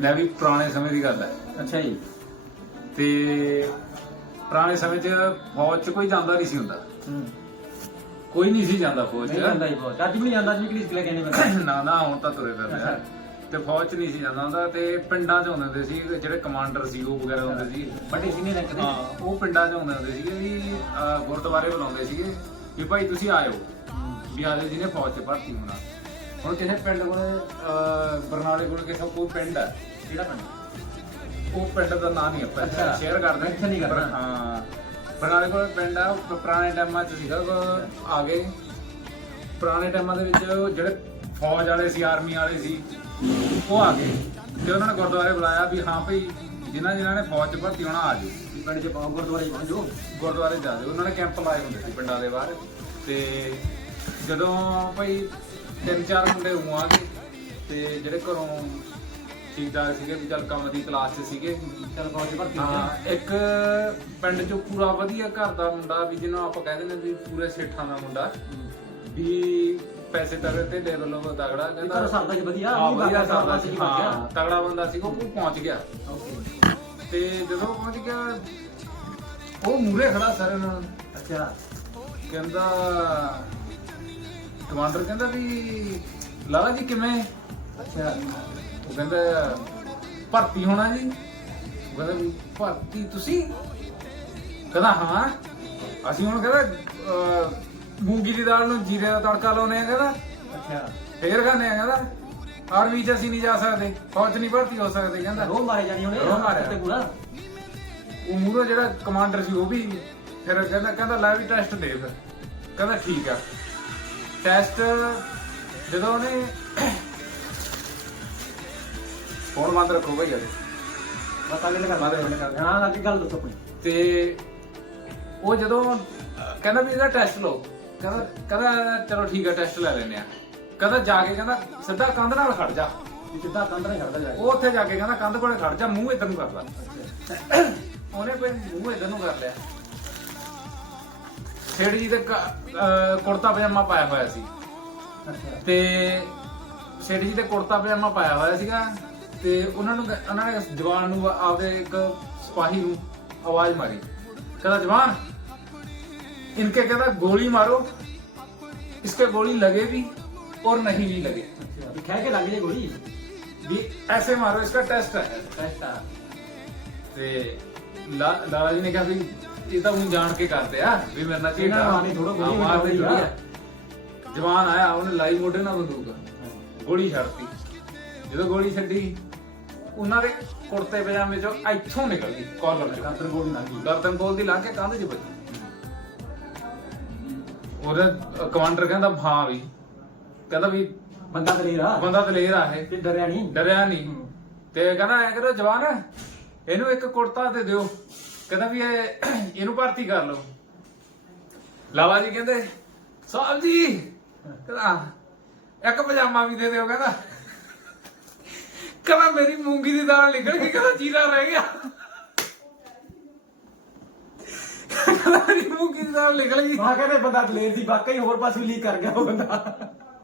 ਲੈ ਵੀ ਪੁਰਾਣੇ ਸਮੇਂ ਦੀ ਗੱਲ ਹੈ। ਅੱਛਾ ਜੀ। ਤੇ ਪੁਰਾਣੇ ਸਮੇਂ 'ਚ ਫੌਜ 'ਚ ਕੋਈ ਜਾਂਦਾ ਨਹੀਂ ਸੀ ਹੁੰਦਾ। ਹੂੰ। ਕੋਈ ਨਹੀਂ ਸੀ ਜਾਂਦਾ ਫੌਜ ਨਹੀਂ 'ਚ ਜਾਂਦਾ ਜੀ ਬਹੁਤ ਅੱਜ ਵੀ ਨਹੀਂ ਜਾਂਦਾ ਜੀ ਕਿਹੜੀ ਸਕਲੇ ਕਹਿੰਦੇ ਬੰਦਾ। ਨਾ ਨਾ ਹੁਣ ਤਾਂ ਤੁਰੇ ਫਿਰਦੇ ਆ। ਤੇ ਫੌਜ 'ਚ ਨਹੀਂ ਸੀ ਜਾਂਦਾ ਹੁੰਦਾ ਤੇ ਪਿੰਡਾਂ 'ਚ ਹੁੰਦੇ ਹੁੰਦੇ ਸੀ ਜਿਹੜੇ ਕਮਾਂਡਰ ਸੀ ਉਹ ਵਗੈਰਾ ਹੁੰਦੇ ਸੀ। ਵੱਡੇ ਸੀਨੀਅਰ ਰੈਂਕ ਦੇ। ਹਾਂ ਉਹ ਪਿੰਡਾਂ 'ਚ ਹੁੰਦੇ ਹੁੰਦੇ ਸੀਗੇ ਵੀ ਅਹ, ਗੁਰਦੁਆਰੇ ਬੁਲਾਉਂਦੇ ਸੀਗੇ ਕਿ ਭਾਈ ਤੁਸੀਂ ਆਇਓ। ਵੀ ਆਜੋ ਜਿਹਨੇ ਫੌਜ 'ਚ ਭਰਤੀ ਹੋਣਾ। ਹੁਣ ਕਿਸੇ ਪਿੰਡ ਕੋਲ ਬਰਨਾਲੇ ਕੋਲ ਕਿਸੇ ਕੋਈ ਪਿੰਡ ਹੈ ਕਿਹੜਾ ਪਿੰਡ? ਉਹ ਪਿੰਡ ਦਾ ਨਾਂ ਨਹੀਂ ਆਪਾਂ। ਸ਼ੇਅਰ ਕਰਦੇ ਇੱਥੇ ਨਹੀਂ ਕਰਨਾ। ਹਾਂ। ਬਰਨਾਲੇ ਕੋਲ ਪਿੰਡ ਆ ਪੁਰਾਣੇ ਟਾਈਮਾਂ 'ਚ ਸੀਗਾ ਆ ਗਏ। ਪੁਰਾਣੇ ਟਾਈਮਾਂ ਦੇ ਵਿੱਚ ਜਿਹੜੇ ਫੌਜ ਵਾਲੇ ਸੀ ਆਰਮੀ ਵਾਲੇ ਸੀ ਉਹ ਆ ਗਏ। ਤੇ ਉਹਨਾਂ ਨੇ ਗੁਰਦੁਆਰੇ ਬੁਲਾਇਆ ਵੀ ਹਾਂ ਭਈ ਜਿਨ੍ਹਾਂ ਜਿਨ੍ਹਾਂ ਨੇ ਫੌਜ 'ਚ ਭਰਤੀ ਹੋਣਾ ਆ ਜਾਓ। ਪਿੰਡ ਚ ਪਾਉ ਗੁਰਦੁਆਰੇ ਪਹੁੰਚੋ ਗੁਰਦੁਆਰੇ ਜਾ ਦਿਓ ਉਹਨਾਂ ਨੇ ਕੈਂਪ ਲਾਏ ਹੁੰਦੇ ਸੀ ਪਿੰਡਾਂ ਦੇ ਬਾਹਰ। ਤੇ ਜਦੋਂ ਭਾਈ ਤਿੰਨ ਚਾਰ ਮੁੰਡੇ ਉਹ ਆ ਗਏ ਤੇ ਜਿਹੜੇ ਘਰੋਂ ਠੀਕ ਠਾਕ ਸੀਗੇ ਵੀ ਚੱਲ ਕੰਮ ਦੀ ਕਲਾਸ 'ਚ ਸੀਗੇ। ਚਲ ਫੌਜ ਭਰਤੀ ਹਾਂ ਇੱਕ ਪਿੰਡ 'ਚੋਂ ਪੂਰਾ ਵਧੀਆ ਘਰ ਦਾ ਮੁੰਡਾ ਵੀ ਜਿਹਨੂੰ ਆਪਾਂ ਕਹਿੰਦੇ ਨੇ ਵੀ ਪੂਰੇ ਸੇਠਾਂ ਦਾ ਮੁੰਡਾ ਵੀ ਪੈਸੇ ਤਗੜੇ ਤੇ ਦੇ ਵੱਲੋਂ ਤਗੜਾ ਕਹਿੰਦਾ ਸਰਦਾ ਜੀ ਵਧੀਆ, ਹਾਂ ਵਧੀਆ ਸਰਦਾ ਸੀ। ਹਾਂ ਤਗੜਾ ਬੰਦਾ ਸੀ ਉਹ ਪਹੁੰਚ ਗਿਆ। ਤੇ ਜਦੋਂ ਪਹੁੰਚ ਗਿਆ ਉਹ ਮੂਰੇ ਖੜਾ ਸਾਰੇ ਨਾਲ ਅੱਛਾ। ਕਹਿੰਦਾ ਕਮਾਂਡਰ ਕਹਿੰਦਾ ਵੀ ਲਾਲਾ ਜੀ ਕਿਵੇਂ? ਅੱਛਾ। ਉਹ ਕਹਿੰਦਾ ਭਰਤੀ ਹੋਣਾ ਜੀ। ਉਹ ਕਹਿੰਦਾ ਵੀ ਭਰਤੀ ਤੁਸੀਂ? ਕਹਿੰਦਾ ਹਾਂ। ਅਸੀਂ ਹੁਣ ਕਹਿੰਦਾ ਮੂੰਗੀ ਦੀ ਦਾਲ ਨੂੰ ਜੀਰੇ ਦਾ ਤੜਕਾ ਲਾਉਨੇ ਆ ਕਹਿੰਦਾ। ਅੱਛਾ। ਫੇਰ ਖਾਣੇ ਆ ਕਹਿੰਦਾ। ਆਰਮੀ 'ਚ ਅਸੀਂ ਨਹੀਂ ਜਾ ਸਕਦੇ। ਫੌਜ ਨਹੀਂ ਭਰਤੀ ਹੋ ਸਕਦੇ ਕਹਿੰਦਾ। ਰੋਹ ਮਾਰੇ ਜਾਣੀ ਉਹਨੇ ਰੋਹ ਮਾਰਿਆ। ਤੇ ਪੂਰਾ ਉਹ ਮੂਹਰੋਂ ਜਿਹੜਾ ਕਮਾਂਡਰ ਸੀ ਉਹ ਵੀ ਫਿਰ ਕਹਿੰਦਾ ਕਹਿੰਦਾ ਲੈ ਵੀ ਟੈਸਟ ਦੇ ਫਿਰ। ਕਹਿੰਦਾ ਠੀਕ ਆ। ਟੈਸਟ ਜਦੋਂ ਉਹਨੇ ਫੋਨ ਬੰਦ ਰੱਖੋ ਭਾਈ ਯਾਰ। ਬਸ ਅਗਲੇ ਕਰ ਬਾਅਦ ਵਿੱਚ ਕਰ। ਹਾਂ ਅੱਗੇ ਗੱਲ ਦੱਸੋ ਆਪਣੀ। ਤੇ ਉਹ ਜਦੋਂ ਕਹਿੰਦਾ ਵੀ ਇਹਦਾ ਟੈਸਟ ਲਓ ਕਹਿੰਦਾ ਕਹਿੰਦਾ ਚਲੋ ਠੀਕ ਆ ਟੈਸਟ ਲੈ ਲੈਨੇ ਆ। ਕਹਿੰਦਾ ਜਾ ਕੇ ਕਹਿੰਦਾ ਸਿੱਧਾ ਕੰਧ ਨਾਲ ਖੜ ਜਾ। ਸਿੱਧਾ ਕੰਧ ਨਾਲ ਛੱਡਦਾ ਜਾ ਉਹ ਉੱਥੇ ਜਾ ਕੇ ਕਹਿੰਦਾ ਕੰਧ ਕੋਲੇ ਖੜ ਜਾ ਮੂੰਹ ਇਧਰ ਨੂੰ ਕਰ ਲਾ ਉਹਨੇ ਕੋਈ ਮੂੰਹ ਇਧਰ ਨੂੰ ਕਰ ਲਿਆ। ਸੇਠ ਜੀ ਦੇ ਕ- ਅਹ ਕੁੜਤਾ ਪਜਾਮਾ ਪਾਇਆ ਹੋਇਆ ਸੀ ਅੱਛਾ ਤੇ ਸੇਠ ਜੀ ਦੇ ਕੁੜਤਾ ਪਜਾਮਾ ਪਾਇਆ ਹੋਇਆ ਸੀਗਾ ਤੇ ਉਹਨਾਂ ਨੂੰ ਕ- ਉਹਨਾਂ ਨੇ ਜਵਾਨ ਨੂੰ ਆਪਦੇ ਇੱਕ ਸਿਪਾਹੀ ਨੂੰ ਆਵਾਜ਼ ਮਾਰੀ ਕਹਿੰਦਾ ਜਵਾਨ ਇਨਕੇ ਕਹਿੰਦਾ ਗੋਲੀ ਮਾਰੋ ਇਸਕੇ ਗੋਲੀ ਲਗੇ ਵੀ और नहीं भी लगे ਅੱਛਾ ਵੀ ਖਹਿ ਕੇ ਲੱਗ ਜੇ ਗੋਲੀ भी ऐसे मारो इसका टेस्ट है ਟੈਸਟ ਆ ਤੇ ਲਾ- ਲਾਲਾ ਜੀ ਨੇ ਕਿਹਾ ਵੀ ਇਹ ਤਾਂ ਉਹ ਜਾਣ ਕੇ ਕਰਦੇ ਆ ਵੀ ਮੇਰੇ ਨਾਲ ਇਹਨਾਂ ਝੇਡਾ ਨਾਲ ਮਾਰਨੀ ਥੋੜ੍ਹਾ ਗੋਲੀ ਮਾਰਨੀ ਥੋੜ੍ਹੀ ਜਵਾਨ ਆਇਆ ਉਹਨੇ ਲਾਈ ਮੋਢੇ ਨਾਲ ਬੰਦੂਕ। ਗੋਲੀ ਛੱਡਤੀ। ਜਦੋਂ ਗੋਲੀ ਛੱਡੀ ਉਹਨਾਂ ਦੇ ਕੁੜਤੇ ਪਜਾਮੇ ਚੋਂ ਇੱਥੋਂ ਨਿਕਲ ਗਈ ਕਾਲਰ ਚੋਂ। ਕਾਤਰ ਗੋਲੀ ਲੱਗ ਗਈ। ਗਰਦਨ ਬੋਲ ਦੀ ਲਾ ਕੇ ਕੰਧ 'ਚ ਵੱਜੀ। ਉਹਦਾ ਕਮਾਂਡਰ ਕਹਿੰਦਾ ਹਾਂ ਵੀ। ਕਹਿੰਦਾ ਵੀ ਬੰਦਾ ਦਲੇਰ ਆ। ਬੰਦਾ ਦਲੇਰ ਆ ਇਹ। ਤੇ ਡਰਿਆ ਨਹੀਂ। ਡਰਿਆ ਨਹੀਂ। ਤੇ ਕਹਿੰਦਾ ਐ ਕਰੋ ਜਵਾਨ ਇਹਨੂੰ ਇੱਕ ਕੁੜਤਾ ਦੇ ਦਿਓ। ਕਹਿੰਦਾ ਵੀ ਇਹ, ਇਹਨੂੰ ਭਰਤੀ ਕਰ ਲਓ। ਲਾਲਾ ਜੀ ਕਹਿੰਦੇ, ਸਾਹਿਬ ਜੀ। ਕਹਿੰਦਾ, ਇੱਕ ਪਜਾਮਾ ਵੀ ਦੇ ਦਿਓ। ਕਹਿੰਦਾ। ਕਹਿੰਦਾ, ਮੇਰੀ ਮੂੰਗੀ ਦੀ ਦਾਲ ਨਿਕਲ ਗਈ। ਕਹਿੰਦਾ, ਚੀਰਾ ਰਹਿ ਗਿਆ। ਕਹਿੰਦਾ, ਮੇਰੀ ਮੂੰਗੀ ਦੀ ਦਾਲ ਨਿਕਲ ਗਈ। ਆ ਕਹਿੰਦੇ, ਬੰਦਾ ਦਲੇਰ ਸੀ ਵਾਕਈ ਹੋਰ ਪਾਸੇ ਲੀਕ ਕਰ ਗਿਆ ਉਹ ਬੰਦਾ।